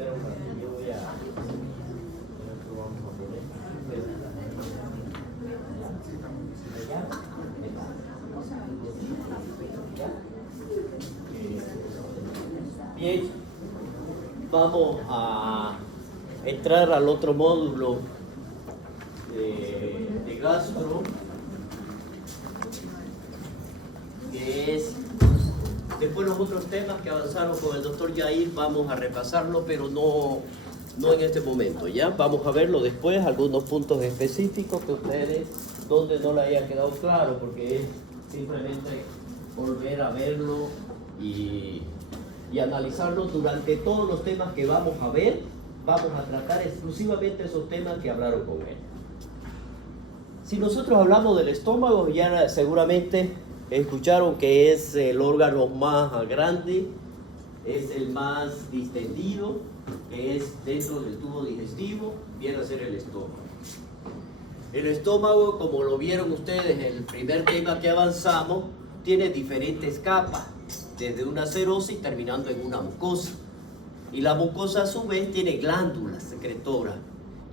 espera un rato, yo voy a... Vamos a poner... Bien, vamos a entrar al otro módulo de gastro, que es, después los otros temas que avanzaron con el doctor Yair, vamos a repasarlo, pero no en este momento, ¿ya? Vamos a verlo después, algunos puntos específicos que ustedes, donde no le haya quedado claro, porque es simplemente volver a verlo y analizarlo durante todos los temas que vamos a ver. Vamos a tratar exclusivamente esos temas que hablaron con él. Si nosotros hablamos del estómago, ya seguramente escucharon que es el órgano más grande, es el más distendido, que es dentro del tubo digestivo, viene a ser el estómago. El estómago, como lo vieron ustedes en el primer tema que avanzamos, tiene diferentes capas, desde una serosis terminando en una mucosa. Y la mucosa a su vez tiene glándulas secretoras.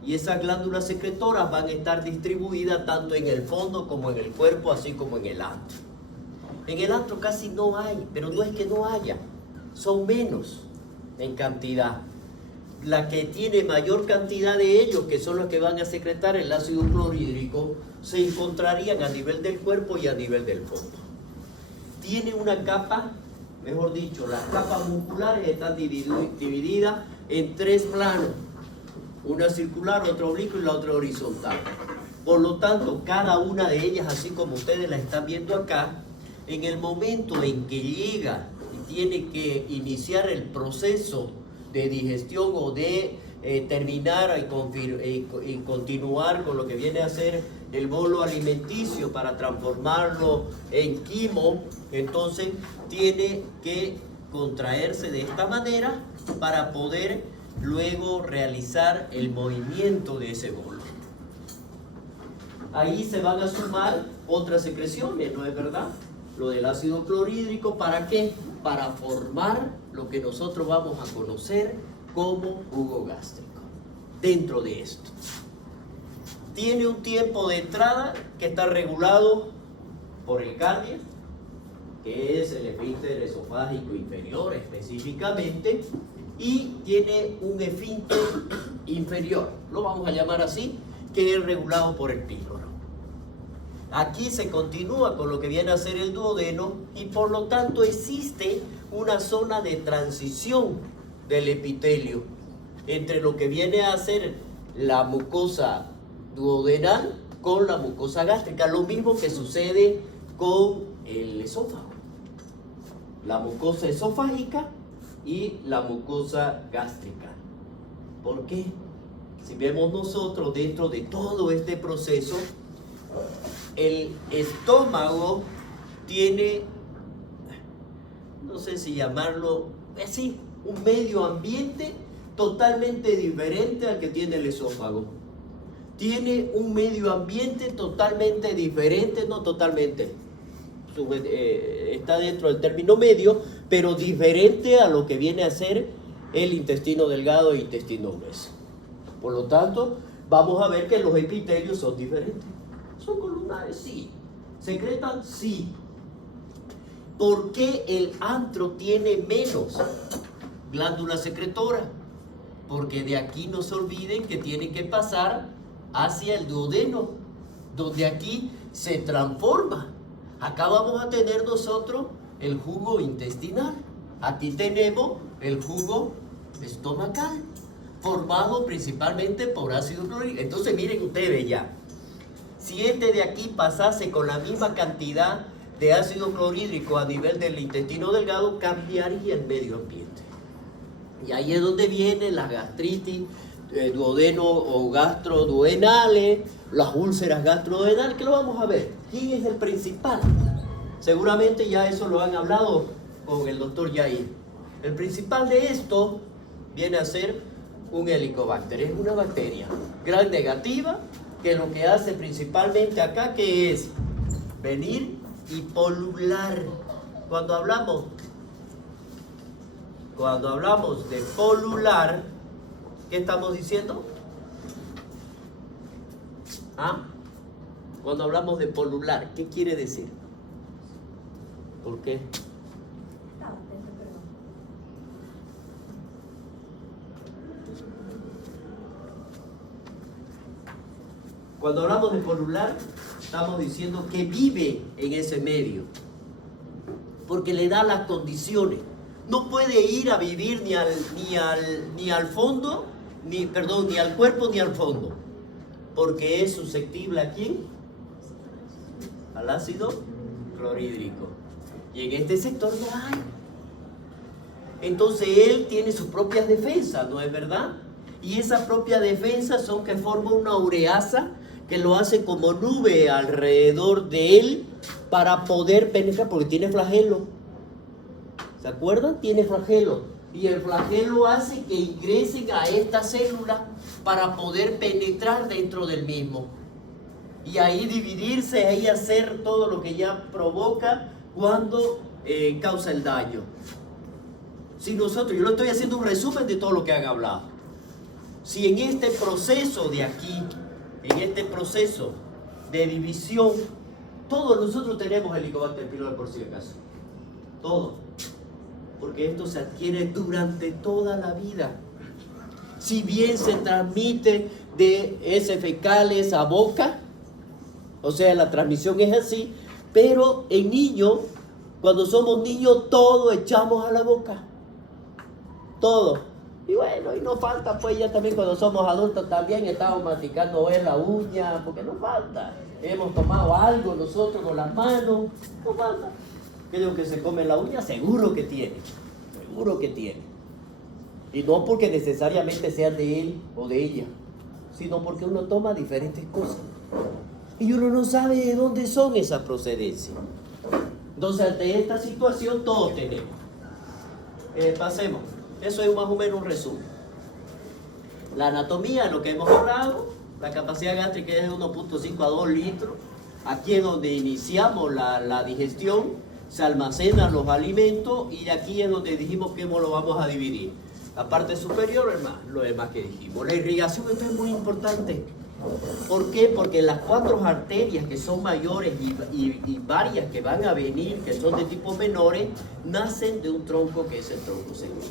Y esas glándulas secretoras van a estar distribuidas tanto en el fondo como en el cuerpo, así como en el antro. En el antro casi no hay, pero no es que no haya, son menos en cantidad. La que tiene mayor cantidad de ellos, que son los que van a secretar el ácido clorhídrico, se encontrarían a nivel del cuerpo y a nivel del fondo. Tiene una capa, mejor dicho, las capas musculares están divididas en tres planos, una circular, otra oblicua y la otra horizontal. Por lo tanto, cada una de ellas, así como ustedes la están viendo acá, en el momento en que llega y tiene que iniciar el proceso de digestión o de terminar y continuar con lo que viene a ser el bolo alimenticio para transformarlo en quimo, entonces tiene que contraerse de esta manera para poder luego realizar el movimiento de ese bolo. Ahí se van a sumar otras secreciones, ¿no es verdad? Lo del ácido clorhídrico, ¿para qué? Para formar lo que nosotros vamos a conocer como jugo gástrico. Dentro de esto tiene un tiempo de entrada que está regulado por el cardia, que es el esfínter esofágico inferior específicamente, y tiene un esfínter inferior, lo vamos a llamar así, que es regulado por el píloro. Aquí se continúa con lo que viene a ser el duodeno y por lo tanto existe una zona de transición del epitelio entre lo que viene a ser la mucosa duodenal con la mucosa gástrica, lo mismo que sucede con el esófago, la mucosa esofágica y la mucosa gástrica. ¿Por qué? Si vemos nosotros dentro de todo este proceso, el estómago tiene, no sé si llamarlo así, un medio ambiente totalmente diferente al que tiene el esófago. Tiene un medio ambiente totalmente diferente, no totalmente, está dentro del término medio, pero diferente a lo que viene a ser el intestino delgado e intestino grueso. Por lo tanto, vamos a ver que los epitelios son diferentes. ¿Son columnares? Sí. ¿Secretan? Sí. ¿Por qué el antro tiene menos glándula secretora? Porque de aquí no se olviden que tiene que pasar hacia el duodeno, donde aquí se transforma. Acá vamos a tener nosotros el jugo intestinal. Aquí tenemos el jugo estomacal, formado principalmente por ácido clorhídrico. Entonces miren ustedes ya, si este de aquí pasase con la misma cantidad de ácido clorhídrico a nivel del intestino delgado, cambiaría el medio ambiente. Y ahí es donde viene la gastritis duodeno o gastroduodenales, las úlceras gastroduodenales, que lo vamos a ver. ¿Quién es el principal? Seguramente ya eso lo han hablado con el doctor Yair. El principal de esto viene a ser un helicobacter, es una bacteria gran negativa que lo que hace principalmente acá, que es venir y polular. Cuando hablamos de polular, ¿Qué estamos diciendo? ¿Ah? Cuando hablamos de polular, ¿qué quiere decir? ¿Por qué? Cuando hablamos de polular, estamos diciendo que vive en ese medio, porque le da las condiciones. No puede ir a vivir ni al fondo, ni al cuerpo ni al fondo, porque es susceptible ¿a quién? Al ácido clorhídrico. Y en este sector no hay. Entonces él tiene sus propias defensas, ¿no es verdad? Y esas propias defensas son que forman una ureasa que lo hace como nube alrededor de él para poder penetrar, porque tiene flagelo. ¿Se acuerdan? Tiene flagelo. Y el flagelo hace que ingresen a esta célula para poder penetrar dentro del mismo. Y ahí dividirse, ahí hacer todo lo que ya provoca cuando causa el daño. Si nosotros, yo le estoy haciendo un resumen de todo lo que han hablado. Si en este proceso de aquí, en este proceso de división, todos nosotros tenemos Helicobacter pylori por si acaso. Todo. Porque esto se adquiere durante toda la vida. Si bien se transmite de heces fecales a boca, o sea, la transmisión es así, pero en niños, cuando somos niños, todo echamos a la boca. Todo. Y bueno, y no falta, pues ya también cuando somos adultos también estamos masticando la uña, porque no falta. Hemos tomado algo nosotros con las manos, no falta. Creo que se come la uña, seguro que tiene. Seguro que tiene. Y no porque necesariamente sea de él o de ella, sino porque uno toma diferentes cosas. Y uno no sabe de dónde son esas procedencias. Entonces, ante esta situación, todos tenemos. Pasemos. Eso es más o menos un resumen. La anatomía, lo que hemos hablado, la capacidad gástrica es de 1.5 a 2 litros. Aquí es donde iniciamos la digestión, se almacenan los alimentos y aquí es donde dijimos que lo vamos a dividir. La parte superior, lo demás que dijimos. La irrigación, esto es muy importante. ¿Por qué? Porque las 4 arterias que son mayores y varias que van a venir, que son de tipo menores, nacen de un tronco que es el tronco segundo.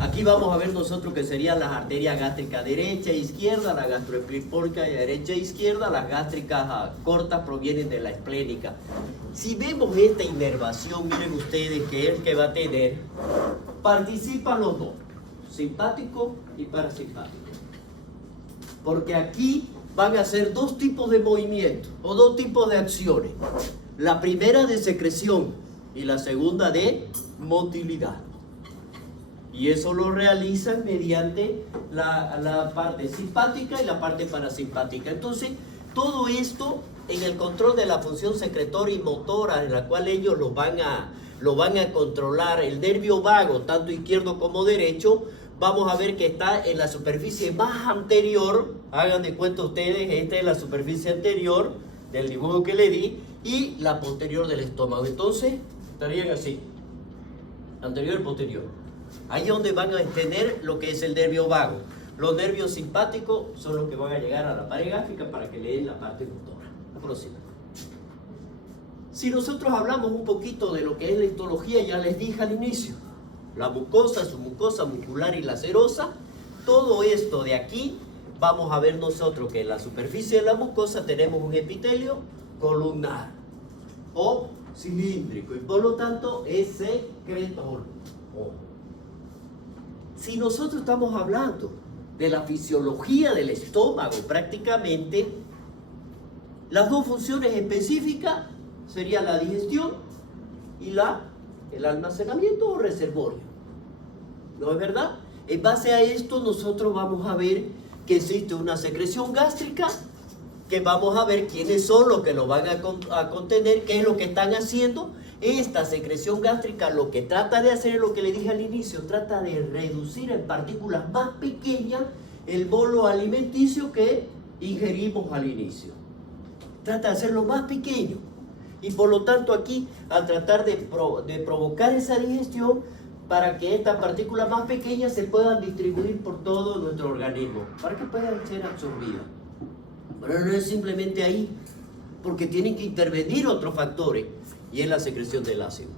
Aquí vamos a ver nosotros que serían las arterias gástricas derecha e izquierda, la gastroesplénica derecha e izquierda, las gástricas cortas provienen de la esplénica. Si vemos esta inervación, miren ustedes que es el que va a tener, participan los dos, simpático y parasimpático. Porque aquí van a ser 2 tipos de movimientos o 2 tipos de acciones. La primera de secreción y la segunda de motilidad. Y eso lo realizan mediante la parte simpática y la parte parasimpática. Entonces, todo esto en el control de la función secretora y motora, en la cual ellos lo van a controlar, el nervio vago, tanto izquierdo como derecho, vamos a ver que está en la superficie más anterior. Hagan de cuenta ustedes, esta es la superficie anterior del dibujo que le di y la posterior del estómago. Entonces, estarían así, anterior y posterior. Ahí es donde van a tener lo que es el nervio vago. Los nervios simpáticos son los que van a llegar a la pared gástrica para que le den la parte motora. Próxima. Si nosotros hablamos un poquito de lo que es la histología, ya les dije al inicio. La mucosa, su mucosa muscular y la serosa, todo esto de aquí, vamos a ver nosotros que en la superficie de la mucosa tenemos un epitelio columnar o cilíndrico y por lo tanto es secretor. Si nosotros estamos hablando de la fisiología del estómago, prácticamente las 2 funciones específicas serían la digestión y el almacenamiento o reservorio. ¿No es verdad? En base a esto nosotros vamos a ver que existe una secreción gástrica, que vamos a ver quiénes son los que lo van a contener, qué es lo que están haciendo. Esta secreción gástrica lo que trata de hacer es lo que le dije al inicio, trata de reducir en partículas más pequeñas el bolo alimenticio que ingerimos al inicio. Trata de hacerlo más pequeño. Y por lo tanto aquí, al tratar de provocar esa digestión, para que estas partículas más pequeñas se puedan distribuir por todo nuestro organismo, para que puedan ser absorbidas. Pero no es simplemente ahí, porque tienen que intervenir otros factores, y es la secreción del ácido.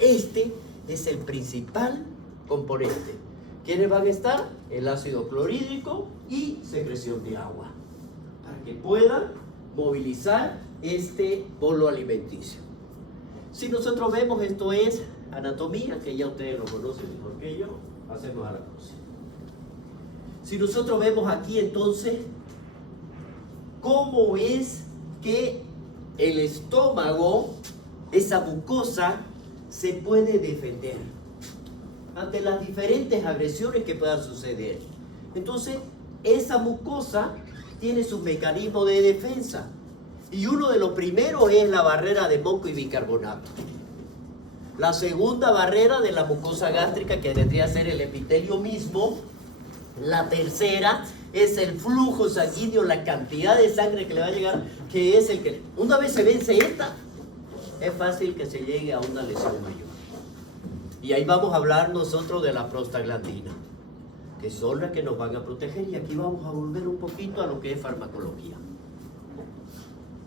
Este es el principal componente. ¿Quiénes van a estar? El ácido clorhídrico y secreción de agua, para que puedan movilizar este bolo alimenticio. Si nosotros vemos, esto es anatomía, que ya ustedes lo conocen mejor que yo, hacemos a la próxima. Si nosotros vemos aquí entonces cómo es que el estómago, esa mucosa, se puede defender ante las diferentes agresiones que puedan suceder. Entonces, esa mucosa tiene su mecanismo de defensa. Y uno de los primeros es la barrera de moco y bicarbonato. La segunda barrera de la mucosa gástrica, que vendría a ser el epitelio mismo. La tercera es el flujo sanguíneo, la cantidad de sangre que le va a llegar, que es el que, una vez se vence esta, es fácil que se llegue a una lesión mayor. Y ahí vamos a hablar nosotros de la prostaglandina, que son las que nos van a proteger, y aquí vamos a volver un poquito a lo que es farmacología.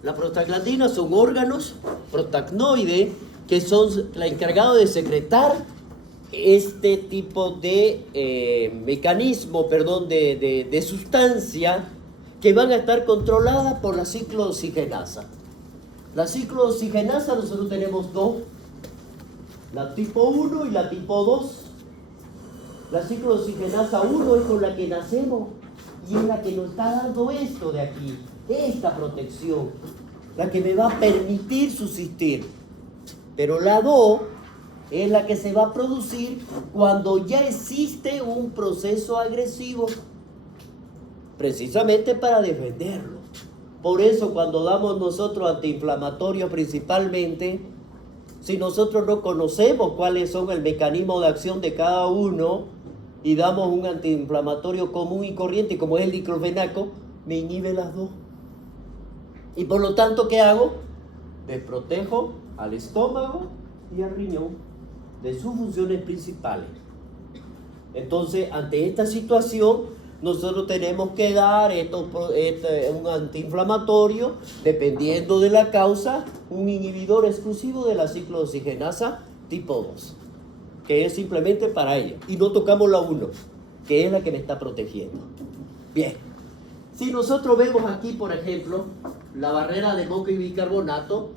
La prostaglandina son órganos prostagnoides que son los encargados de secretar este tipo de mecanismo, de sustancia que van a estar controladas por la ciclooxigenasa. La ciclooxigenasa nosotros tenemos dos, la tipo 1 y la tipo 2. La ciclooxigenasa 1 es con la que nacemos y es la que nos está dando esto de aquí, esta protección, la que me va a permitir subsistir. Pero la 2 es la que se va a producir cuando ya existe un proceso agresivo, precisamente para defenderlo. Por eso cuando damos nosotros antiinflamatorios principalmente, si nosotros no conocemos cuáles son el mecanismo de acción de cada uno y damos un antiinflamatorio común y corriente como es el diclofenaco, me inhibe las dos. Y por lo tanto, ¿qué hago? Desprotejo al estómago y al riñón de sus funciones principales. Entonces, ante esta situación, nosotros tenemos que dar un antiinflamatorio, dependiendo de la causa, un inhibidor exclusivo de la ciclooxigenasa tipo 2, que es simplemente para ella. Y no tocamos la 1, que es la que me está protegiendo. Bien, si nosotros vemos aquí, por ejemplo, la barrera de moco y bicarbonato,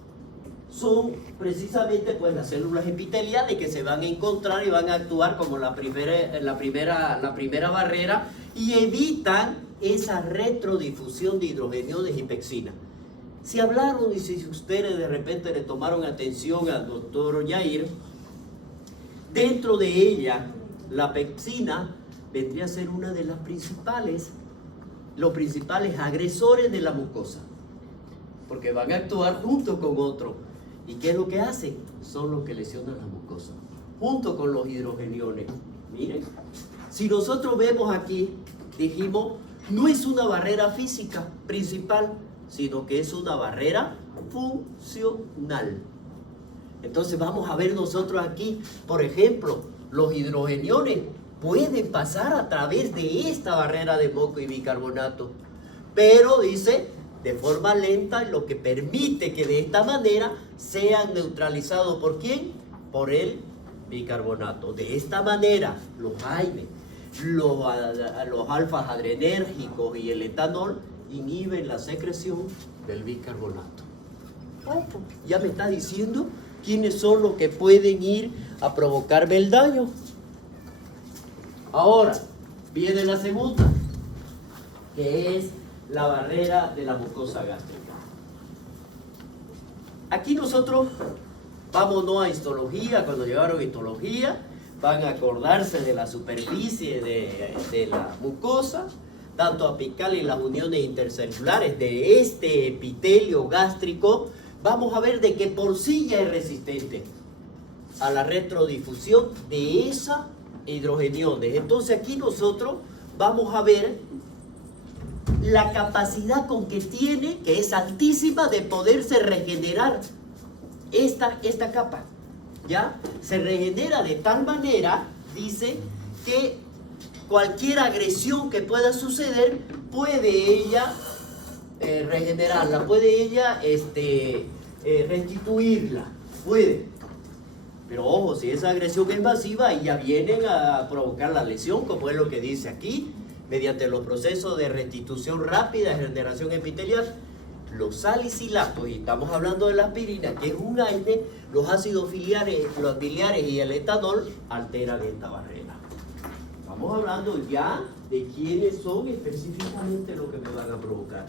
son precisamente pues las células epiteliales que se van a encontrar y van a actuar como la primera barrera y evitan esa retrodifusión de hidrogeniones y pexina. Si hablaron y si ustedes de repente le tomaron atención al doctor Yair, dentro de ella la pexina vendría a ser una de las los principales agresores de la mucosa, porque van a actuar junto con otros. ¿Y qué es lo que hacen? Son los que lesionan la mucosa, junto con los hidrogeniones. Miren, si nosotros vemos aquí, dijimos, no es una barrera física principal, sino que es una barrera funcional. Entonces vamos a ver nosotros aquí, por ejemplo, los hidrogeniones pueden pasar a través de esta barrera de moco y bicarbonato, pero dice, de forma lenta, lo que permite que de esta manera sean neutralizados. ¿Por quién? Por el bicarbonato. De esta manera, los AINE, los alfas adrenérgicos y el etanol inhiben la secreción del bicarbonato. Ya me está diciendo quiénes son los que pueden ir a provocarme el daño. Ahora, viene la segunda, que es la barrera de la mucosa gástrica. Aquí nosotros vámonos a histología. Cuando llegaron a histología van a acordarse de la superficie de la mucosa, tanto apical y las uniones intercelulares de este epitelio gástrico. Vamos a ver de que por sí ya es resistente a la retrodifusión de esa hidrogeniones. Entonces aquí nosotros vamos a ver la capacidad con que tiene, que es altísima, de poderse regenerar esta capa. ¿Ya? Se regenera de tal manera dice que cualquier agresión que pueda suceder puede ella regenerarla, puede ella restituirla, puede. Pero ojo, si esa agresión es masiva, ya vienen a provocar la lesión, como es lo que dice aquí, mediante los procesos de restitución rápida de regeneración epitelial. Los salicilatos, y estamos hablando de la aspirina, que es un AINE, los ácidos los biliares y el etanol alteran esta barrera. Estamos hablando ya de quiénes son específicamente lo que me van a provocar.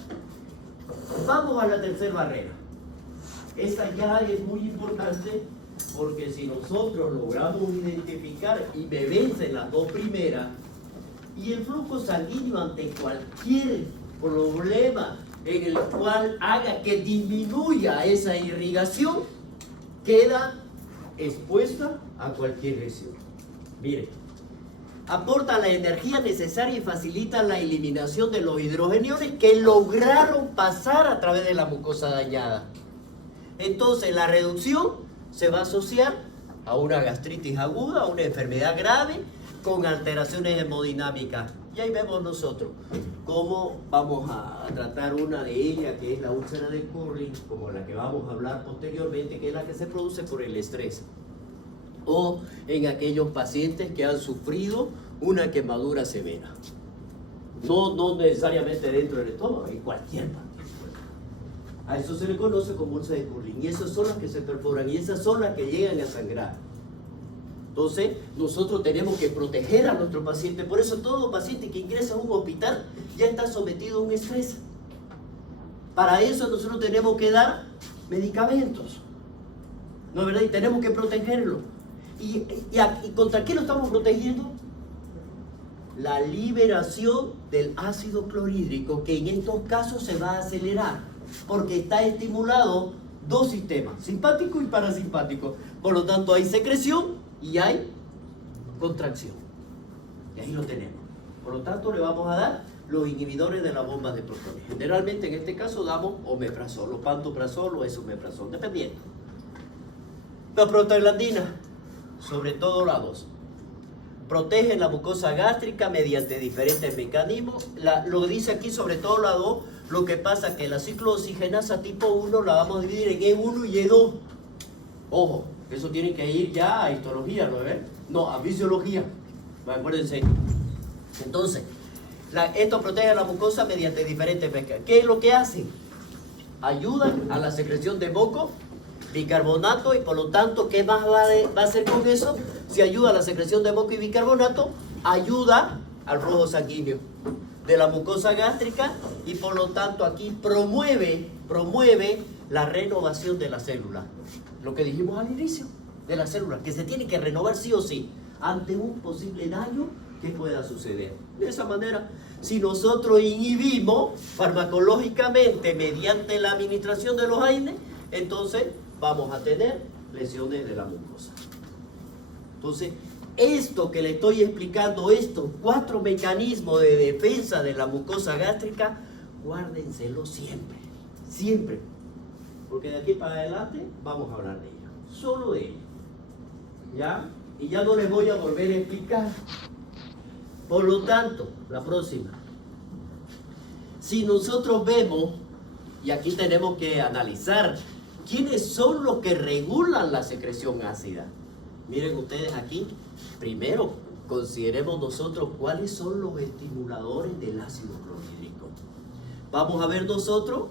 Vamos a la tercera barrera. Esta ya es muy importante porque si nosotros logramos identificar y me vencen las dos primeras, y el flujo sanguíneo ante cualquier problema en el cual haga que disminuya esa irrigación, queda expuesta a cualquier lesión. Miren, aporta la energía necesaria y facilita la eliminación de los hidrogeniones que lograron pasar a través de la mucosa dañada. Entonces la reducción se va a asociar a una gastritis aguda, a una enfermedad grave con alteraciones hemodinámicas. Y ahí vemos nosotros cómo vamos a tratar una de ellas, que es la úlcera de Curry, como la que vamos a hablar posteriormente, que es la que se produce por el estrés. O en aquellos pacientes que han sufrido una quemadura severa. No necesariamente dentro del estómago, en cualquier parte. A eso se le conoce como úlcera de Curry. Y esas son las que se perforan, y esas son las que llegan a sangrar. Entonces, nosotros tenemos que proteger a nuestro paciente. Por eso todo paciente que ingresa a un hospital ya está sometido a un estrés. Para eso nosotros tenemos que dar medicamentos. ¿No es verdad? Y tenemos que protegerlo. ¿Y contra qué lo estamos protegiendo? La liberación del ácido clorhídrico, que en estos casos se va a acelerar, porque está estimulado dos sistemas, simpático y parasimpático. Por lo tanto, hay secreción y hay contracción. Y ahí lo tenemos. Por lo tanto, le vamos a dar los inhibidores de las bombas de protones. Generalmente, en este caso, damos omeprazol, o pantoprazol o esomeprazol, dependiendo. La prostaglandina, sobre todo la 2, protege la mucosa gástrica mediante diferentes mecanismos. Lo dice aquí, sobre todo la 2, lo que pasa es que la ciclooxigenasa tipo 1 la vamos a dividir en E1 y E2. Ojo, eso tiene que ir ya a histología, ¿no ven? No, a fisiología. Acuérdense. Entonces, esto protege a la mucosa mediante diferentes mecanismos. ¿Qué es lo que hacen? Ayudan a la secreción de moco, bicarbonato, y por lo tanto, ¿qué más va a hacer con eso? Si ayuda a la secreción de moco y bicarbonato, ayuda al flujo sanguíneo de la mucosa gástrica, y por lo tanto aquí promueve la renovación de la célula. Lo que dijimos al inicio de la célula, que se tiene que renovar sí o sí ante un posible daño que pueda suceder. De esa manera, si nosotros inhibimos farmacológicamente mediante la administración de los AINE, entonces vamos a tener lesiones de la mucosa. Entonces, esto que le estoy explicando, estos 4 mecanismos de defensa de la mucosa gástrica, guárdenselo siempre, siempre. Porque de aquí para adelante vamos a hablar de ella, solo de ella. ¿Ya? Y ya no les voy a volver a explicar. Por lo tanto, la próxima. Si nosotros vemos, y aquí tenemos que analizar, ¿quiénes son los que regulan la secreción ácida? Miren ustedes aquí, primero consideremos nosotros cuáles son los estimuladores del ácido clorhídrico. Vamos a ver nosotros,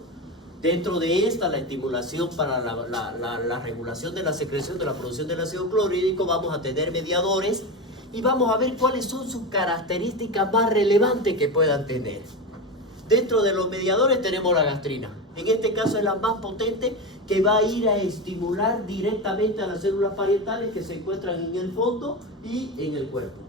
dentro de esta, la estimulación para la regulación de la secreción, de la producción del ácido clorhídrico, vamos a tener mediadores y vamos a ver cuáles son sus características más relevantes que puedan tener. Dentro de los mediadores tenemos la gastrina. En este caso es la más potente, que va a ir a estimular directamente a las células parietales que se encuentran en el fondo y en el cuerpo.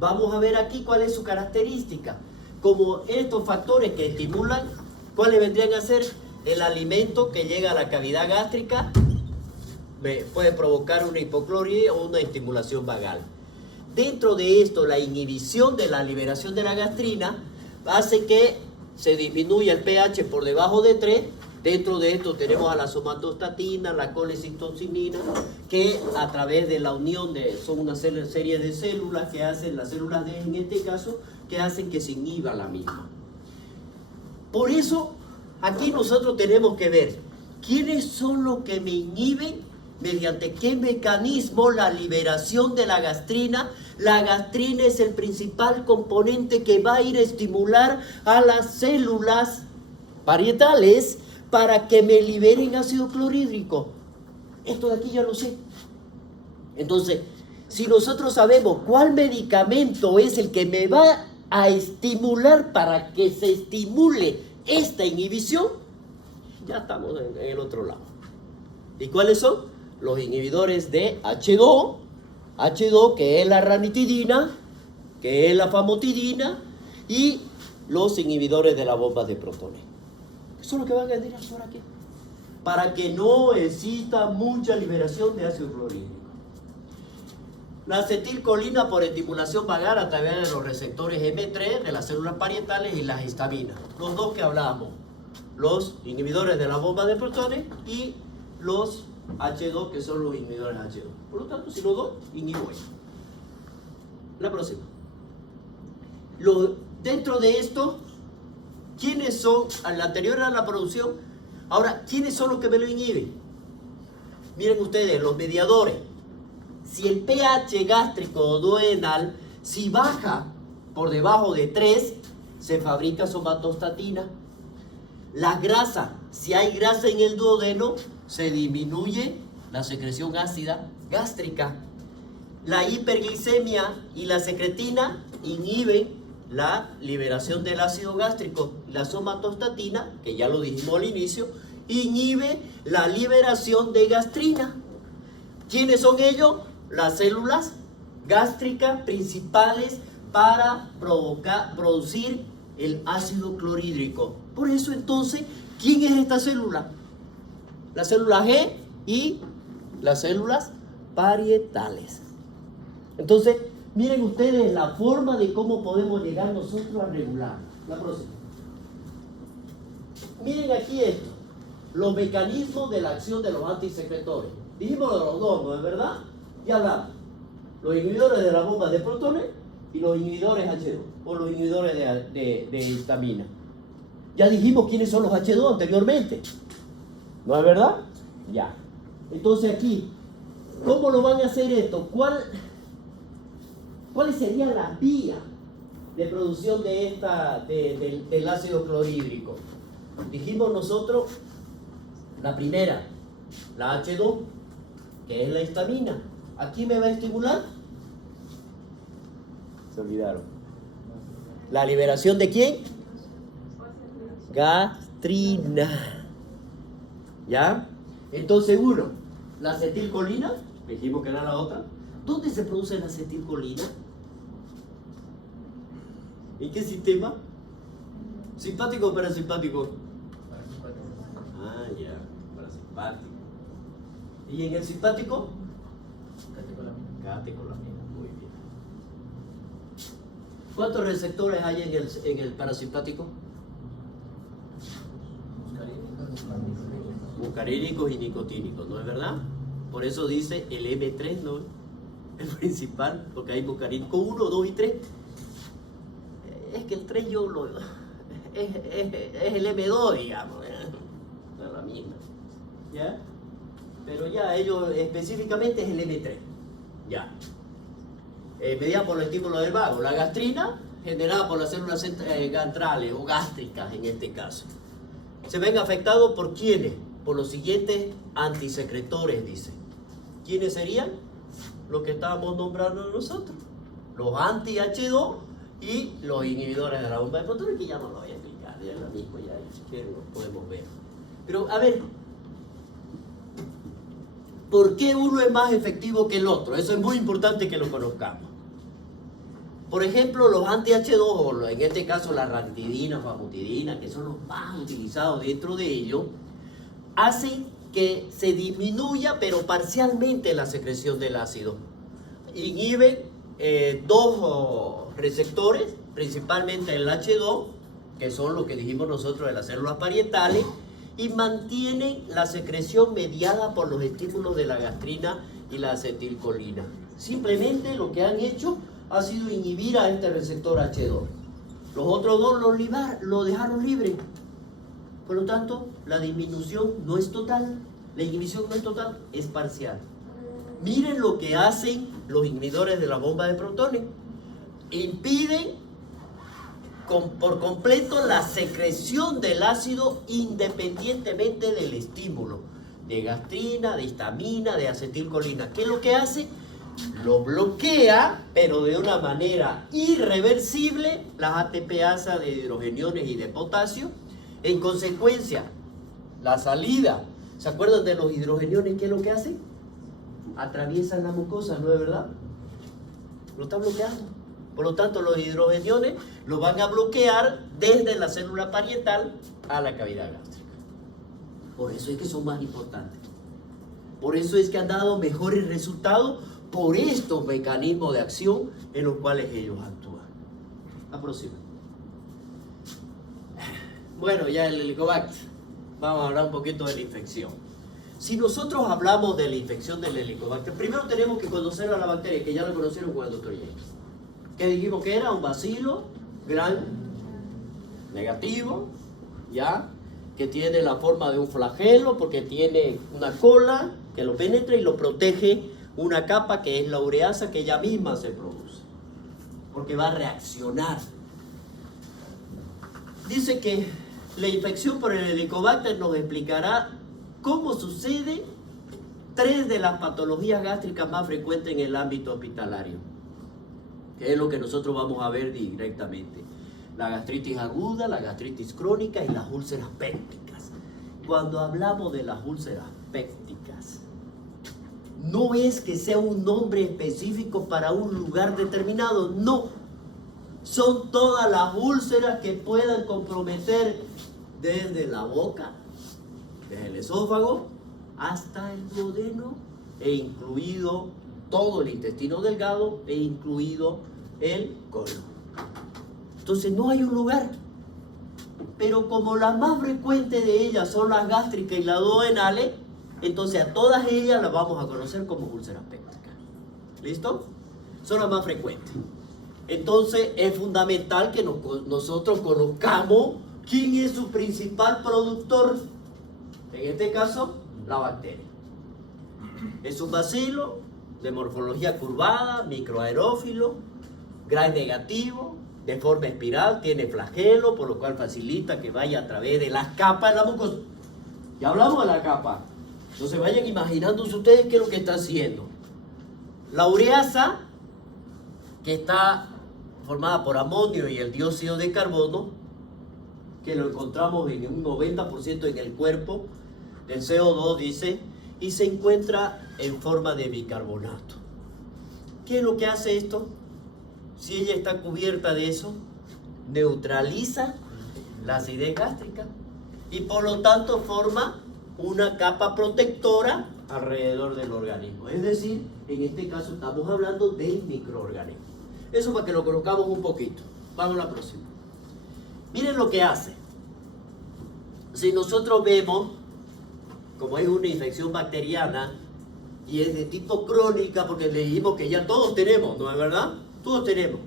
Vamos a ver aquí cuál es su característica. Como estos factores que estimulan, ¿cuáles vendrían a ser? El alimento que llega a la cavidad gástrica puede provocar una hipocloridria o una estimulación vagal. Dentro de esto, la inhibición de la liberación de la gastrina hace que se disminuya el pH por debajo de 3 Dentro de esto tenemos a la somatostatina, la colecistocinina, que a través de la unión son una serie de células que hacen, las células D en este caso, que hacen que se inhiba la misma. Por eso, aquí nosotros tenemos que ver quiénes son los que me inhiben, mediante qué mecanismo la liberación de la gastrina. La gastrina es el principal componente que va a ir a estimular a las células parietales para que me liberen ácido clorhídrico. Esto de aquí ya lo sé. Entonces, si nosotros sabemos cuál medicamento es el que me va a estimular para que se estimule esta inhibición, ya estamos en el otro lado. ¿Y cuáles son? Los inhibidores de H2, que es la ranitidina, que es la famotidina, y los inhibidores de la bomba de protones. Eso es lo que van a decir por aquí, para que no exista mucha liberación de ácido clorhídrico. La acetilcolina por estimulación vagal a través de los receptores M3 de las células parietales y las histaminas. Los dos que hablábamos, los inhibidores de la bomba de protones y los H2, que son los inhibidores H2. Por lo tanto, si los dos, inhibo esto. La próxima. Dentro de esto, ¿quiénes son? Al anterior era la producción. Ahora, ¿quiénes son los que me lo inhiben? Miren ustedes, los mediadores. Si el pH gástrico o duodenal, si baja por debajo de 3, se fabrica somatostatina. Las grasas, si hay grasa en el duodeno, se disminuye la secreción ácida gástrica. La hiperglicemia y la secretina inhiben la liberación del ácido gástrico. La somatostatina, que ya lo dijimos al inicio, inhibe la liberación de gastrina. ¿Quiénes son ellos? Las células gástricas principales para producir el ácido clorhídrico. Por eso entonces, ¿quién es esta célula? La célula G y las células parietales. Entonces, miren ustedes la forma de cómo podemos llegar nosotros a regular. La próxima. Miren aquí esto, los mecanismos de la acción de los antisecretores. Dijimos de los dos, ¿no es verdad? Ya hablamos. Los inhibidores de la bomba de protones y los inhibidores H2, o los inhibidores de histamina. Ya dijimos quiénes son los H2 anteriormente. ¿No es verdad? Ya. Entonces aquí, ¿cómo lo van a hacer esto? ¿Cuáles serían las vías de producción del ácido clorhídrico? Dijimos nosotros, la primera, la H2, que es la histamina. ¿Aquí me va a estimular? Se olvidaron. ¿La liberación de quién? Gastrina. ¿Ya? Entonces uno, la acetilcolina, dijimos que era la otra. ¿Dónde se produce la acetilcolina? ¿En qué sistema? ¿Simpático o parasimpático? Ah, ya, parasimpático. ¿Y en el simpático? Catecolamina, muy bien. ¿Cuántos receptores hay en el parasimpático? Muscarínicos y nicotínicos, ¿no es verdad? Por eso dice el M3, ¿no? El principal, porque hay muscarínico 1, 2 y 3. Es que el 3 es el M2, digamos, no es la misma. ¿Ya? Pero ya ellos específicamente es el M3. Ya. Mediada por el estímulo del vago. La gastrina, generada por las células gantrales o gástricas en este caso. Se ven afectados por ¿quiénes? Por los siguientes antisecretores, dice. ¿Quiénes serían? Los que estábamos nombrando nosotros. Los anti-H2 y los inhibidores de la bomba de protones, que ya no lo voy a explicar, ya es lo mismo, ya si quieren lo podemos ver. Pero a ver, ¿por qué uno es más efectivo que el otro? Eso es muy importante que lo conozcamos. Por ejemplo, los anti-H2, o en este caso la ranitidina, famotidina, que son los más utilizados dentro de ellos, hacen que se disminuya, pero parcialmente, la secreción del ácido. Inhiben dos receptores, principalmente el H2, que son lo que dijimos nosotros de las células parietales, y mantienen la secreción mediada por los estímulos de la gastrina y la acetilcolina. Simplemente lo que han hecho ha sido inhibir a este receptor H2. Los otros dos lo dejaron libre. Por lo tanto, la disminución no es total, la inhibición no es total, es parcial. Miren lo que hacen los inhibidores de la bomba de protones. Impiden por completo la secreción del ácido independientemente del estímulo, de gastrina, de histamina, de acetilcolina. ¿Qué es lo que hace? Lo bloquea, pero de una manera irreversible, las ATPasa de hidrogeniones y de potasio. En consecuencia, la salida, ¿se acuerdan de los hidrogeniones? ¿Qué es lo que hacen? Atraviesan la mucosa, ¿no es verdad? Lo está bloqueando. Por lo tanto, los hidrogeniones lo van a bloquear desde la célula parietal a la cavidad gástrica. Por eso es que son más importantes. Por eso es que han dado mejores resultados por estos mecanismos de acción en los cuales ellos actúan. La próxima. Bueno, ya el Helicobacter. Vamos a hablar un poquito de la infección. Si nosotros hablamos de la infección del Helicobacter, primero tenemos que conocer a la bacteria, que ya la conocieron con el doctor James. Que dijimos que era un bacilo gram negativo, ¿ya? Que tiene la forma de un flagelo porque tiene una cola que lo penetra y lo protege una capa que es la ureasa que ella misma se produce, porque va a reaccionar. Dice que la infección por el Helicobacter nos explicará cómo sucede 3 de las patologías gástricas más frecuentes en el ámbito hospitalario, que es lo que nosotros vamos a ver directamente: la gastritis aguda, la gastritis crónica y las úlceras pépticas. Cuando hablamos de las úlceras pépticas, no es que sea un nombre específico para un lugar determinado, no. Son todas las úlceras que puedan comprometer desde la boca, desde el esófago, hasta el duodeno, e incluido todo el intestino delgado, e incluido el colon. Entonces no hay un lugar. Pero como las más frecuentes de ellas son las gástricas y las duodenales, entonces a todas ellas las vamos a conocer como úlceras pépticas. ¿Listo? Son las más frecuentes. Entonces es fundamental que nosotros conozcamos quién es su principal productor. En este caso, la bacteria. Es un bacilo de morfología curvada, microaerófilo, gram negativo, de forma espiral, tiene flagelo, por lo cual facilita que vaya a través de las capas de la mucosa. Ya hablamos de la capa. Entonces vayan imaginándose ustedes qué es lo que está haciendo. La ureasa, que está formada por amonio y el dióxido de carbono, que lo encontramos en un 90% en el cuerpo, del CO2 dice, y se encuentra en forma de bicarbonato. ¿Qué es lo que hace esto? Si ella está cubierta de eso, neutraliza la acidez gástrica y por lo tanto forma una capa protectora alrededor del organismo. Es decir, en este caso estamos hablando de microorganismos. Eso para que lo conozcamos un poquito. Vamos a la próxima. Miren lo que hace. Si nosotros vemos, como es una infección bacteriana y es de tipo crónica, porque le dijimos que ya todos tenemos, ¿no es verdad? Todos tenemos.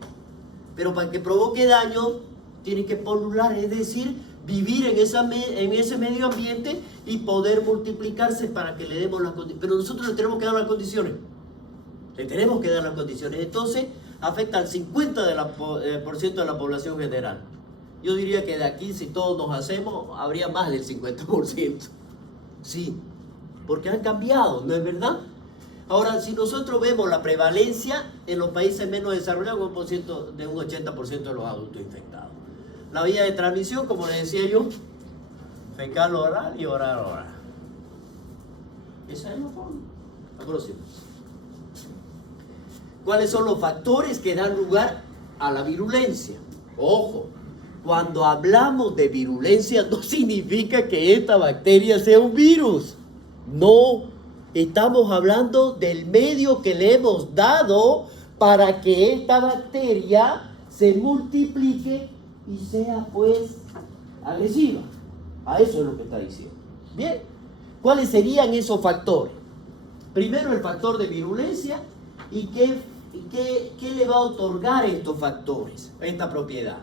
Pero para que provoque daño, tiene que polular, es decir, vivir en ese medio ambiente y poder multiplicarse para que le demos las condiciones. Pero nosotros le tenemos que dar las condiciones. Le tenemos que dar las condiciones. Entonces, afecta al 50% de la población general. Yo diría que de aquí, si todos nos hacemos, habría más del 50%. Sí, porque han cambiado, ¿no es verdad? Ahora, si nosotros vemos la prevalencia en los países menos desarrollados, de un 80% de los adultos infectados. La vía de transmisión, como les decía yo, fecal oral y oral oral. Esa es la forma. La próxima. ¿Cuáles son los factores que dan lugar a la virulencia? Ojo, cuando hablamos de virulencia no significa que esta bacteria sea un virus. No, estamos hablando del medio que le hemos dado para que esta bacteria se multiplique y sea pues agresiva. A eso es lo que está diciendo. Bien, ¿cuáles serían esos factores? Primero el factor de virulencia y qué le va a otorgar estos factores, esta propiedad.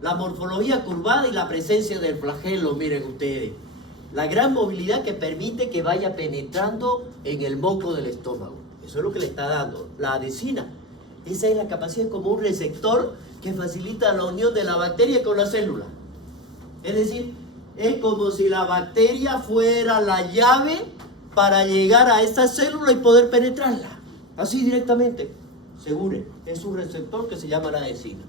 La morfología curvada y la presencia del flagelo, miren ustedes. La gran movilidad que permite que vaya penetrando en el moco del estómago. Eso es lo que le está dando la adhesina. Esa es la capacidad como un receptor que facilita la unión de la bacteria con la célula. Es decir, es como si la bacteria fuera la llave para llegar a esta célula y poder penetrarla. Así directamente. Segure, es un receptor que se llama la adhesina.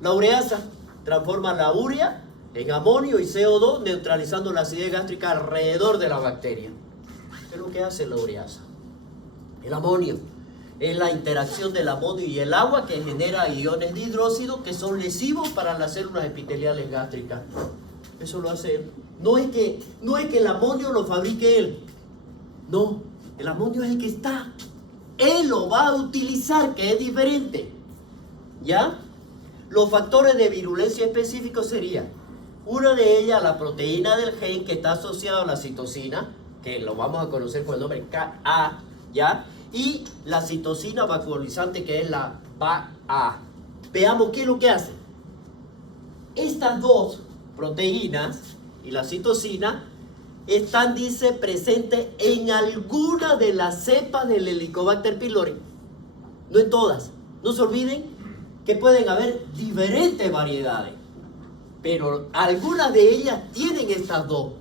La ureasa transforma la urea en amonio y CO2, neutralizando la acidez gástrica alrededor de la bacteria. ¿Qué es lo que hace la ureasa? El amonio es la interacción del amonio y el agua que genera iones de hidróxido que son lesivos para las células epiteliales gástricas. Eso lo hace él. No es que el amonio lo fabrique él. No, el amonio es el que está. Él lo va a utilizar, que es diferente. ¿Ya? Los factores de virulencia específicos serían, una de ellas, la proteína del gen que está asociada a la citosina, que lo vamos a conocer con el nombre Ka, ¿ya? Y la citosina vacuolizante, que es la BA. Veamos qué es lo que hace. Estas dos proteínas y la citosina están, dice, presentes en alguna de las cepas del Helicobacter pylori. No en todas. No se olviden que pueden haber diferentes variedades, pero algunas de ellas tienen estas dos,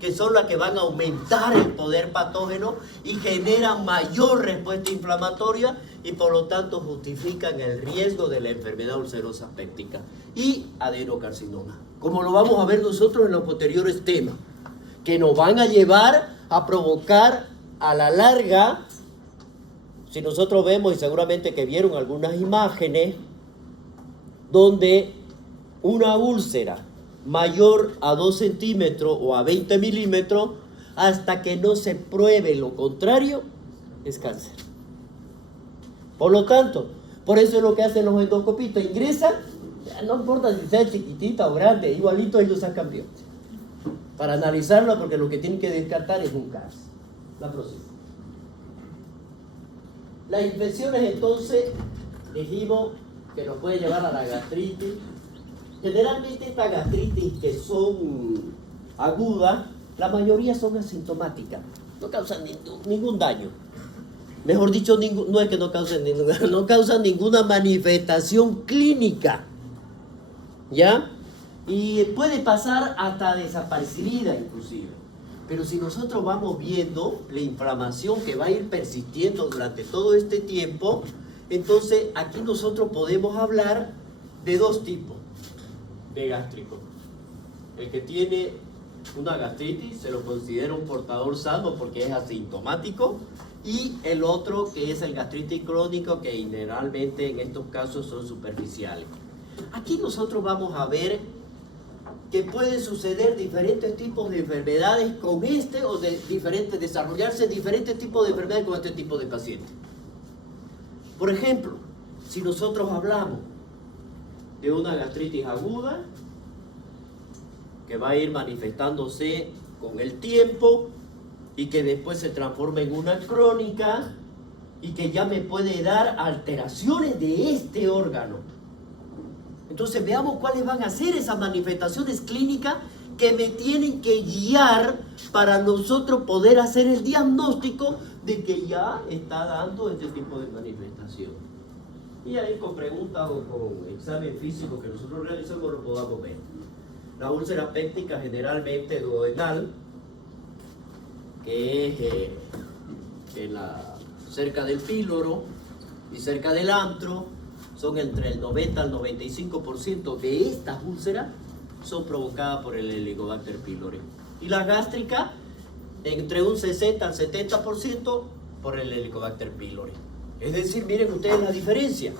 que son las que van a aumentar el poder patógeno y generan mayor respuesta inflamatoria y por lo tanto justifican el riesgo de la enfermedad ulcerosa péptica y adenocarcinoma, como lo vamos a ver nosotros en los posteriores temas, que nos van a llevar a provocar a la larga, si nosotros vemos, y seguramente que vieron algunas imágenes, donde una úlcera mayor a 2 centímetros o a 20 milímetros, hasta que no se pruebe lo contrario, es cáncer. Por lo tanto, por eso es lo que hacen los endoscopistas, ingresan, no importa si sea chiquitita o grande, igualito ellos sacan biopsia, para analizarla, porque lo que tienen que descartar es un cáncer. La próxima. Las infecciones, entonces, dijimos que nos puede llevar a la gastritis. Generalmente estas gastritis que son agudas, la mayoría son asintomáticas, no causan ningún daño. Mejor dicho, no es que no causen no causan ninguna manifestación clínica, ¿ya? Y puede pasar hasta desaparecida inclusive. Pero si nosotros vamos viendo la inflamación que va a ir persistiendo durante todo este tiempo, entonces aquí nosotros podemos hablar de dos tipos de gástrico. El que tiene una gastritis se lo considera un portador sano porque es asintomático, y el otro que es el gastritis crónico, que generalmente en estos casos son superficiales. Aquí nosotros vamos a ver que pueden suceder diferentes tipos de enfermedades con o desarrollarse diferentes tipos de enfermedades con este tipo de pacientes. Por ejemplo, si nosotros hablamos de una gastritis aguda que va a ir manifestándose con el tiempo y que después se transforma en una crónica y que ya me puede dar alteraciones de este órgano. Entonces veamos cuáles van a ser esas manifestaciones clínicas que me tienen que guiar para nosotros poder hacer el diagnóstico de que ya está dando este tipo de manifestación. Y ahí con preguntas o con examen físico que nosotros realizamos lo podamos ver. La úlcera péptica generalmente duodenal, que es cerca del píloro y cerca del antro, son entre el 90 al 95% de estas úlceras son provocadas por el Helicobacter pylori. Y la gástrica, entre un 60 al 70% por el Helicobacter pylori. Es decir, miren ustedes la diferencia.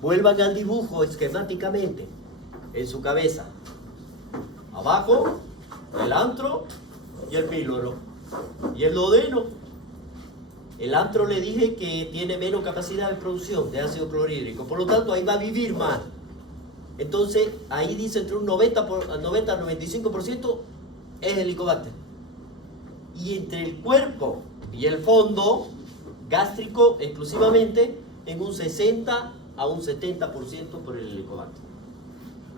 Vuelvan al dibujo esquemáticamente en su cabeza. Abajo, el antro y el píloro. Y el duodeno. El antro le dije que tiene menos capacidad de producción de ácido clorhídrico, por lo tanto ahí va a vivir más. Entonces ahí dice entre un 90 al 95% es Helicobacter. Y entre el cuerpo y el fondo gástrico exclusivamente en un 60 a un 70% por el Helicobacter.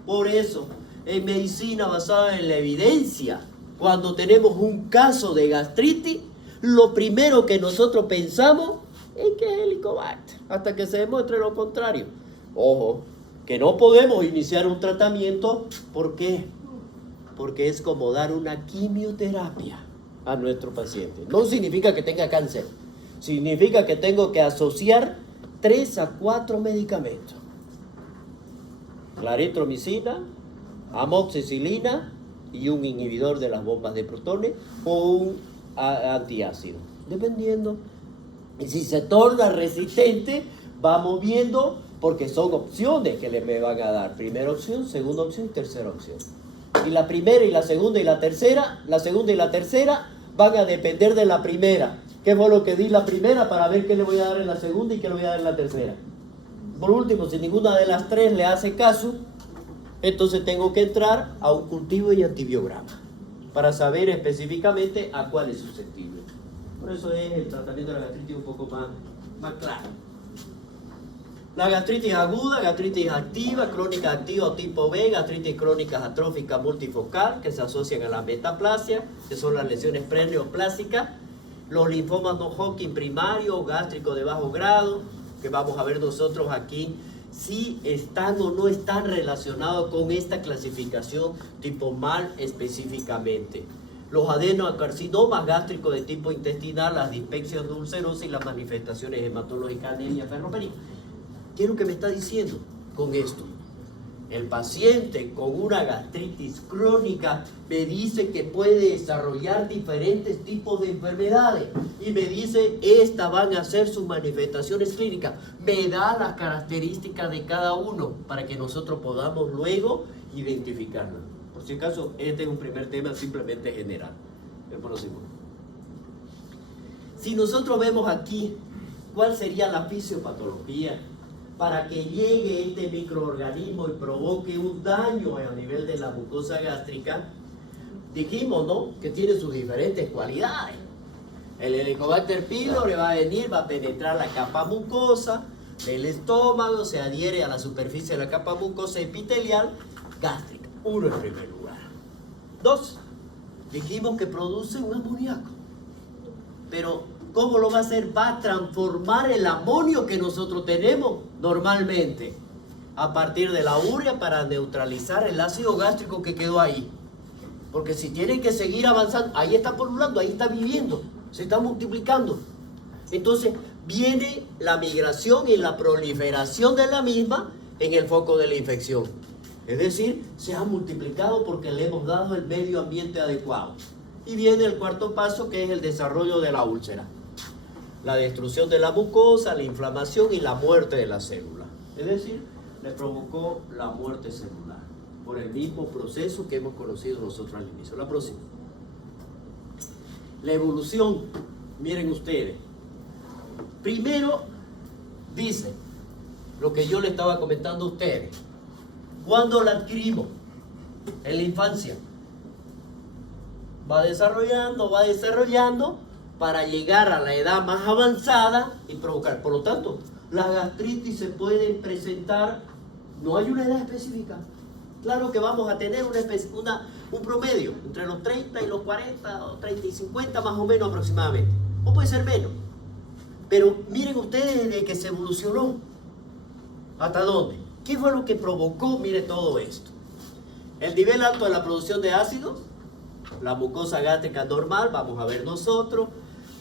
Por eso, en medicina basada en la evidencia, cuando tenemos un caso de gastritis, lo primero que nosotros pensamos es que es Helicobacter, hasta que se demuestre lo contrario. Ojo, que no podemos iniciar un tratamiento, ¿por qué? Porque es como dar una quimioterapia a nuestro paciente. No significa que tenga cáncer, significa que tengo que asociar 3 a 4 medicamentos. Claritromicina, amoxicilina y un inhibidor de las bombas de protones o un antiácido, dependiendo. Y si se torna resistente, vamos viendo, porque son opciones que me van a dar. Primera opción, segunda opción y tercera opción. Y la primera y la segunda y la tercera van a depender de la primera. ¿Qué fue lo que di la primera para ver qué le voy a dar en la segunda y qué le voy a dar en la tercera? Por último, si ninguna de las tres le hace caso, entonces tengo que entrar a un cultivo y antibiograma para saber específicamente a cuál es susceptible. Por eso es el tratamiento de la gastritis un poco más claro. La gastritis aguda, gastritis activa, crónica activa o tipo B, gastritis crónica atrófica multifocal, que se asocian a la metaplasia, que son las lesiones preneoplásicas, los linfomas no Hodgkin primarios, gástricos de bajo grado, que vamos a ver nosotros aquí, si están o no están relacionados con esta clasificación tipo MAL específicamente. Los adenocarcinomas gástricos de tipo intestinal, las dispepsias de ulcerosis y las manifestaciones hematológicas, anemia ferropenía. ¿Qué es lo que me está diciendo con esto? El paciente con una gastritis crónica me dice que puede desarrollar diferentes tipos de enfermedades y me dice, estas van a ser sus manifestaciones clínicas. Me da las características de cada uno para que nosotros podamos luego identificarlo. Por si acaso, este es un primer tema simplemente general. El próximo. Si nosotros vemos aquí, ¿cuál sería la fisiopatología para que llegue este microorganismo y provoque un daño a nivel de la mucosa gástrica? Dijimos, ¿no?, que tiene sus diferentes cualidades. El Helicobacter pylori va a venir, va a penetrar la capa mucosa del estómago, se adhiere a la superficie de la capa mucosa epitelial gástrica. Uno en primer lugar. 2, dijimos que produce un amoníaco. Pero ¿cómo lo va a hacer? Va a transformar el amonio que nosotros tenemos normalmente a partir de la urea para neutralizar el ácido gástrico que quedó ahí. Porque si tienen que seguir avanzando, ahí está pululando, ahí está viviendo, se está multiplicando. Entonces viene la migración y la proliferación de la misma en el foco de la infección. Es decir, se ha multiplicado porque le hemos dado el medio ambiente adecuado. Y viene el cuarto paso, que es el desarrollo de la úlcera. La destrucción de la mucosa, la inflamación y la muerte de la célula. Es decir, le provocó la muerte celular por el mismo proceso que hemos conocido nosotros al inicio. La próxima. La evolución, miren ustedes. Primero dice lo que yo le estaba comentando a ustedes. ¿Cuándo la adquirimos? En la infancia. Va desarrollando para llegar a la edad más avanzada y provocar. Por lo tanto, las gastritis se pueden presentar, no hay una edad específica. Claro que vamos a tener un promedio entre los 30 y los 40, o 30 y 50 más o menos aproximadamente. O puede ser menos. Pero miren ustedes desde que se evolucionó. ¿Hasta dónde? ¿Qué fue lo que provocó, miren, todo esto? El nivel alto de la producción de ácidos, la mucosa gástrica normal, vamos a ver nosotros,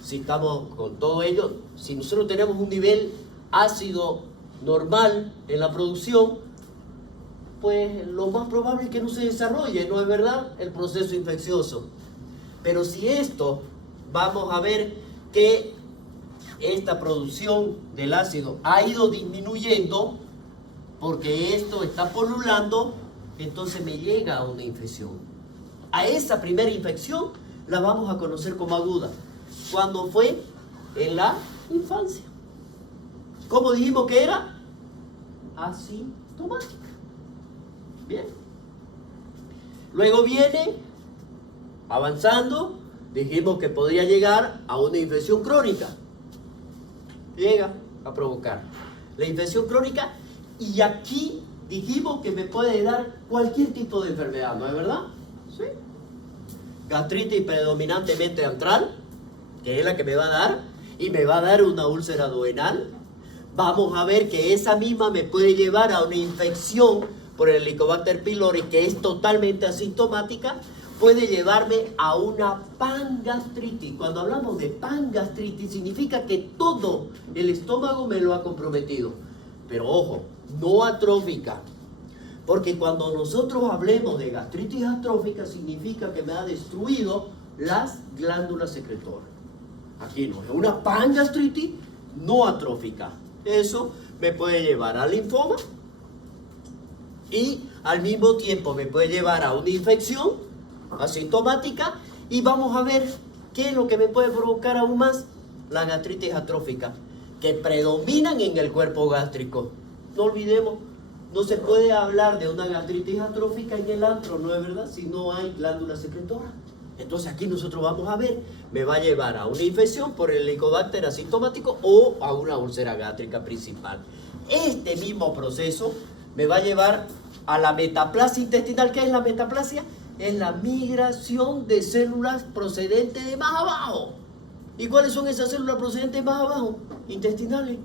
si estamos con todo ello, si nosotros tenemos un nivel ácido normal en la producción, pues lo más probable es que no se desarrolle, ¿no es verdad?, el proceso infeccioso. Pero si esto, vamos a ver que esta producción del ácido ha ido disminuyendo, porque esto está polulando, entonces me llega a una infección. A esa primera infección la vamos a conocer como aguda. ¿Cuándo fue? En la infancia. ¿Cómo dijimos que era? Asintomática. Bien. Luego viene Avanzando, dijimos que podría llegar a una infección crónica. Llega a provocar la infección crónica, y aquí dijimos que me puede dar cualquier tipo de enfermedad, ¿no es verdad? Sí. Gastritis predominantemente antral, que es la que me va a dar, y me va a dar una úlcera duodenal. Vamos a ver que esa misma me puede llevar a una infección por el Helicobacter pylori, que es totalmente asintomática. Puede llevarme a una pangastritis. Cuando hablamos de pangastritis, significa que todo el estómago me lo ha comprometido. Pero ojo, no atrófica. Porque cuando nosotros hablemos de gastritis atrófica, significa que me ha destruido las glándulas secretoras. Aquí no, es una pangastritis no atrófica. Eso me puede llevar a linfoma y al mismo tiempo me puede llevar a una infección asintomática, y vamos a ver qué es lo que me puede provocar aún más la gastritis atrófica, que predominan en el cuerpo gástrico. No olvidemos, no se puede hablar de una gastritis atrófica en el antro, ¿no es verdad? Si no hay glándula secretora. Entonces aquí nosotros vamos a ver, me va a llevar a una infección por el Helicobacter asintomático o a una úlcera gástrica principal. Este mismo proceso me va a llevar a la metaplasia intestinal. ¿Qué es la metaplasia? Es la migración de células procedentes de más abajo. ¿Y cuáles son esas células procedentes de más abajo? Intestinales.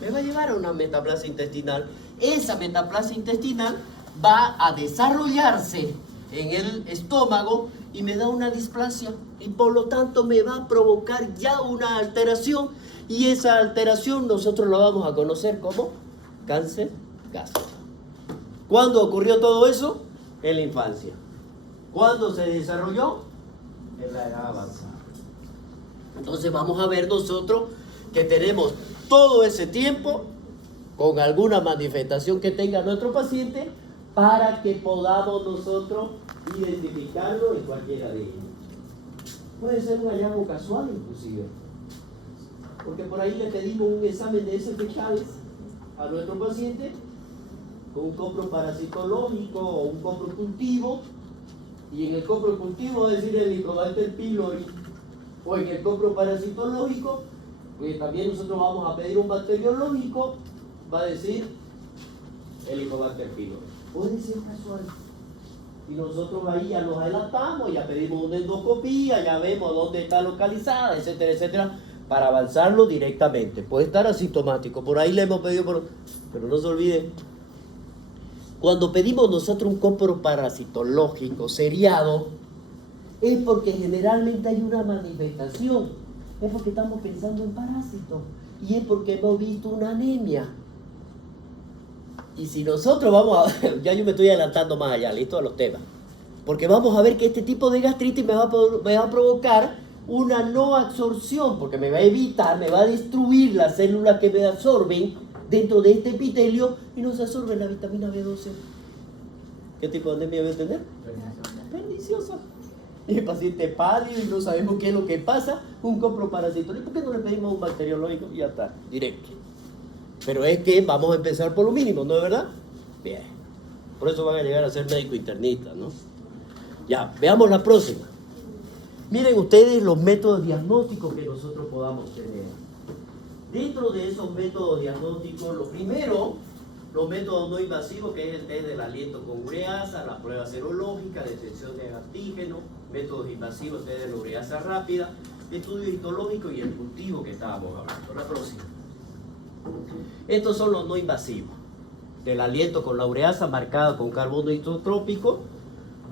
Me va a llevar a una metaplasia intestinal. Esa metaplasia intestinal va a desarrollarse en el estómago y me da una displasia, y por lo tanto me va a provocar ya una alteración, y esa alteración nosotros la vamos a conocer como cáncer gástrico. ¿Cuándo ocurrió todo eso? En la infancia. ¿Cuándo se desarrolló? En la edad avanzada. Entonces vamos a ver nosotros que tenemos todo ese tiempo con alguna manifestación que tenga nuestro paciente para que podamos nosotros identificarlo en cualquiera de ellos. Puede ser un hallazgo casual inclusive, porque por ahí le pedimos un examen de heces fecales a nuestro paciente con un coproparasitológico o un coprocultivo, y en el coprocultivo va a decir el Helicobacter pylori, o en el coproparasitológico, pues también nosotros vamos a pedir un bacteriológico, va a decir el Helicobacter pylori. Puede ser casual. Y nosotros ahí ya nos adelantamos, ya pedimos una endoscopía, ya vemos dónde está localizada, etcétera, etcétera, para avanzarlo directamente. Puede estar asintomático, por ahí le hemos pedido, pero no se olviden, cuando pedimos nosotros un coproparasitológico seriado, es porque generalmente hay una manifestación, es porque estamos pensando en parásitos, y es porque hemos visto una anemia. Y si nosotros vamos a... ya yo me estoy adelantando más allá, listo, a los temas. Porque vamos a ver que este tipo de gastritis me va a provocar una no absorción, porque me va a evitar, me va a destruir las células que me absorben dentro de este epitelio, y no se absorbe la vitamina B12. ¿Qué tipo de anemia debe tener? Perniciosa. Y el paciente pálido y no sabemos qué es lo que pasa, un coproparasitológico. ¿Por qué no le pedimos un bacteriológico? Y ya está, directo. Pero es que vamos a empezar por lo mínimo, ¿no es verdad? Bien. Por eso van a llegar a ser médico internista, ¿no? Ya, veamos la próxima. Miren ustedes los métodos diagnósticos que nosotros podamos tener. Dentro de esos métodos diagnósticos, lo primero, los métodos no invasivos, que es el test del aliento con ureasa, la prueba serológica, detección de antígenos, métodos invasivos, test de la ureasa rápida, estudio histológico y el cultivo que estábamos hablando. La próxima. Estos son los no invasivos. Del aliento con la ureasa marcada con carbono isotrópico.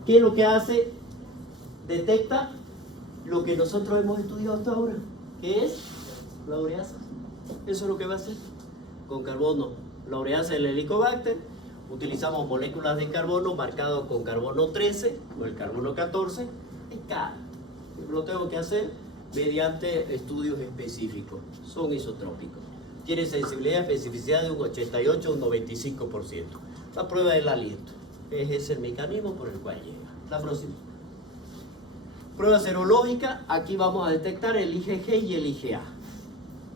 ¿Qué es lo que hace? Detecta lo que nosotros hemos estudiado hasta ahora, que es la ureasa. Eso es lo que va a hacer con carbono. La ureasa del Helicobacter, utilizamos moléculas de carbono marcadas con carbono 13 o el carbono 14. Lo tengo que hacer mediante estudios específicos. Son isotrópicos. Tiene sensibilidad y especificidad de un 88 o un 95%. La prueba del aliento. Ese es el mecanismo por el cual llega. La próxima. Prueba serológica. Aquí vamos a detectar el IgG y el IgA.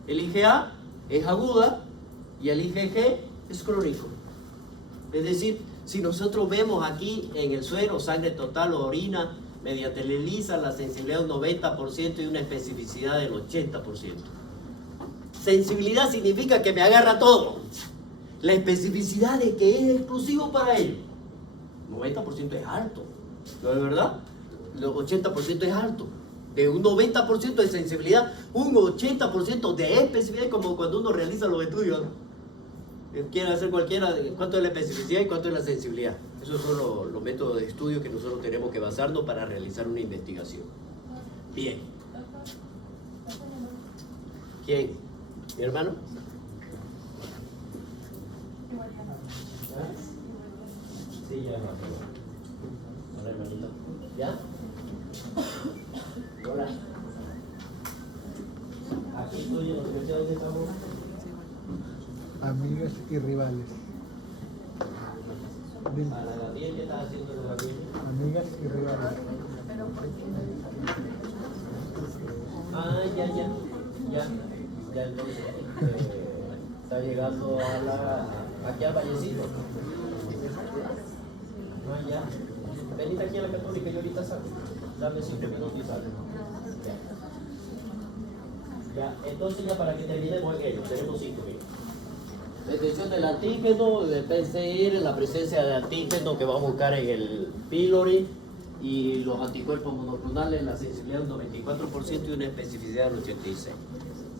El IgA es aguda y el IgG es crónico. Es decir, si nosotros vemos aquí en el suero sangre total o orina mediante el ELISA, la sensibilidad de un 90% y una especificidad del 80%. Sensibilidad significa que me agarra todo. La especificidad de que es exclusivo para él. 90% es alto, ¿no es verdad? El 80% es alto. De un 90% de sensibilidad, un 80% de especificidad, como cuando uno realiza los estudios, ¿no? Quieren hacer cualquiera, cuánto es la especificidad y cuánto es la sensibilidad. Esos son los métodos de estudio que nosotros tenemos que basarnos para realizar una investigación. Bien. ¿Quién? ¿Mi hermano? Sí, ya, hola, hermanito. ¿Ya? Hola. Aquí estoy en la universidad donde estamos. Amigas y rivales. Dime. A la Gabriel, ¿qué estás haciendo la Gabriel? Amigas y rivales. Ah, ya, entonces está llegando aquí al Vallecito. Ah, ya. Venite aquí a la Católica y ahorita salgo. Dame 5 minutos y salgo. Ya, entonces ya para que terminemos aquello, tenemos 5 minutos. Detección del antígeno, del PCR, la presencia de antígeno que vamos a buscar en el pylori y los anticuerpos monoclonales, la sensibilidad del 94% y una especificidad del 86%.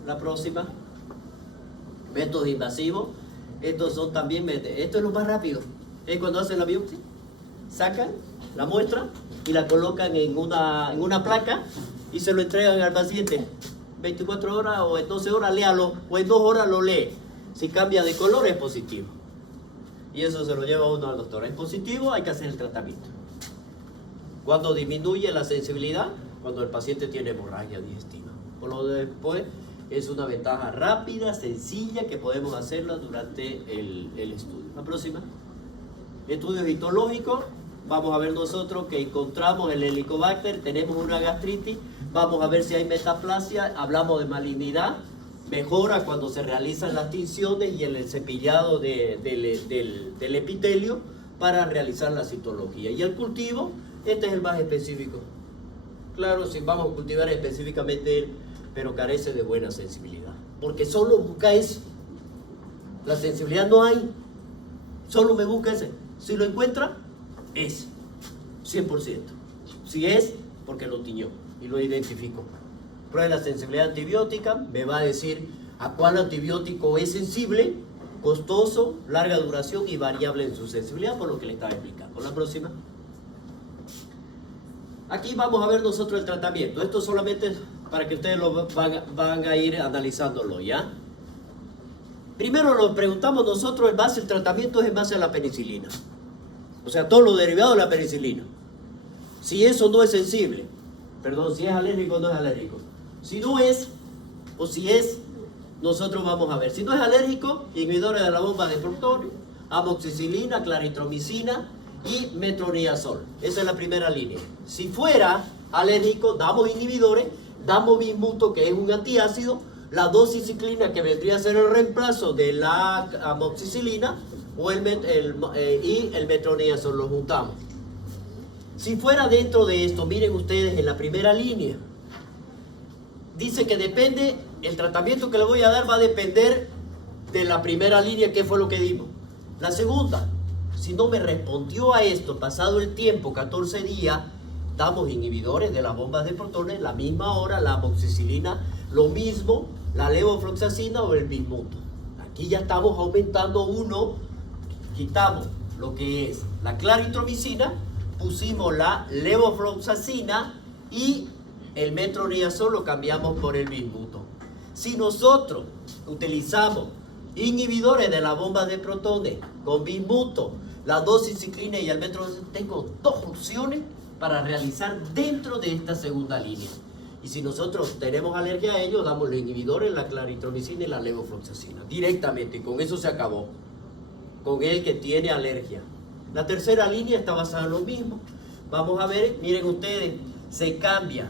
La próxima, métodos invasivos. Estos son también, esto es lo más rápido. Es cuando hacen la biopsia, sacan la muestra y la colocan en una placa y se lo entregan al paciente. 24 horas o en 12 horas léalo, o en 2 horas lo lee. Si cambia de color es positivo. Y eso se lo lleva uno al doctor. Es positivo, hay que hacer el tratamiento. Cuando disminuye la sensibilidad, cuando el paciente tiene hemorragia digestiva. Por lo después, es una ventaja rápida, sencilla, que podemos hacerla durante el estudio. La próxima. Estudios histológicos. Vamos a ver nosotros que encontramos el Helicobacter, tenemos una gastritis. Vamos a ver si hay metaplasia. Hablamos de malignidad. Mejora cuando se realizan las tinciones y el cepillado del epitelio para realizar la citología. Y el cultivo, este es el más específico. Claro, si vamos a cultivar específicamente él, pero carece de buena sensibilidad. Porque solo busca eso. La sensibilidad no hay. Solo me busca ese. Si lo encuentra, es 100%. Si es, porque lo tiñó y lo identificó. Prueba la sensibilidad antibiótica, me va a decir a cuál antibiótico es sensible, costoso, larga duración y variable en su sensibilidad, por lo que le estaba explicando. La próxima. Aquí vamos a ver nosotros el tratamiento. Esto solamente para que ustedes lo van a ir analizándolo, ¿ya? Primero lo preguntamos nosotros, el tratamiento es en base a la penicilina. O sea, todo lo derivado de la penicilina. Si eso no es sensible, perdón, si es alérgico o no es alérgico. Si no es, o si es, nosotros vamos a ver. Si no es alérgico, inhibidores de la bomba de protones, amoxicilina, claritromicina y metronidazol. Esa es la primera línea. Si fuera alérgico, damos inhibidores, damos bismuto, que es un antiácido, la doxiciclina, que vendría a ser el reemplazo de la amoxicilina, o y el metronidazol, lo juntamos. Si fuera dentro de esto, miren ustedes en la primera línea, dice que depende, el tratamiento que le voy a dar va a depender de la primera línea, que fue lo que dimos. La segunda, si no me respondió a esto, pasado el tiempo, 14 días, damos inhibidores de las bombas de protones, la misma hora, la amoxicilina, lo mismo, la levofloxacina o el bismuto. Aquí ya estamos aumentando uno, quitamos lo que es la claritromicina, pusimos la levofloxacina y el metronidazol lo cambiamos por el bismuto. Si nosotros utilizamos inhibidores de la bomba de protones con bismuto, la doxiciclina y el metronidazol, tengo 2 opciones para realizar dentro de esta segunda línea. Y si nosotros tenemos alergia a ellos, damos los inhibidores, la claritromicina y la levofloxacina directamente, y con eso se acabó. Con el que tiene alergia. La tercera línea está basada en lo mismo. Vamos a ver, miren ustedes, se cambia.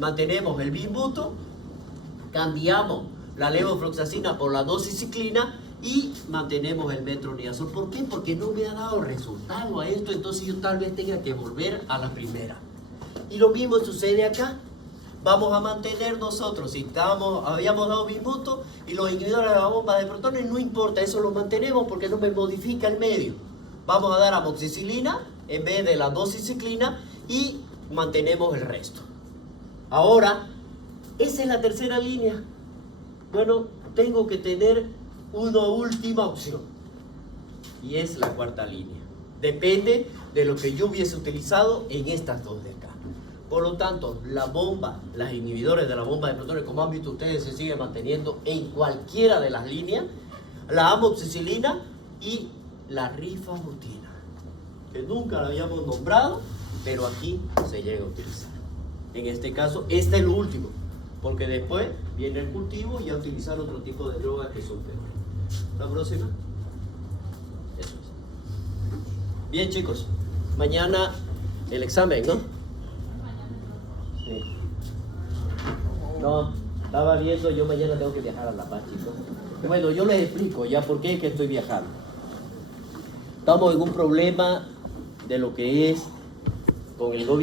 Mantenemos el bismuto, cambiamos la levofloxacina por la doxiciclina y mantenemos el metronidazol. ¿Por qué? Porque no me ha dado resultado a esto, entonces yo tal vez tenga que volver a la primera. Y lo mismo sucede acá. Vamos a mantener nosotros, si habíamos dado bismuto y los inhibidores de la bomba de protones, no importa, eso lo mantenemos porque no me modifica el medio. Vamos a dar amoxicilina en vez de la doxiciclina y mantenemos el resto. Ahora, esa es la tercera línea. Bueno, tengo que tener una última opción. Y es la cuarta línea. Depende de lo que yo hubiese utilizado en estas dos de acá. Por lo tanto, la bomba, las inhibidores de la bomba de protones, como han visto ustedes, se siguen manteniendo en cualquiera de las líneas. La amoxicilina y la rifabutina, que nunca la habíamos nombrado, pero aquí se llega a utilizar. En este caso, este es lo último, porque después viene el cultivo y a utilizar otro tipo de drogas que son peores. La próxima. Eso es. Bien, chicos, mañana el examen, ¿no? Sí. No, estaba viendo, yo mañana tengo que viajar a La Paz, chicos. Bueno, yo les explico ya por qué es que estoy viajando. Estamos en un problema de lo que es con el gobierno.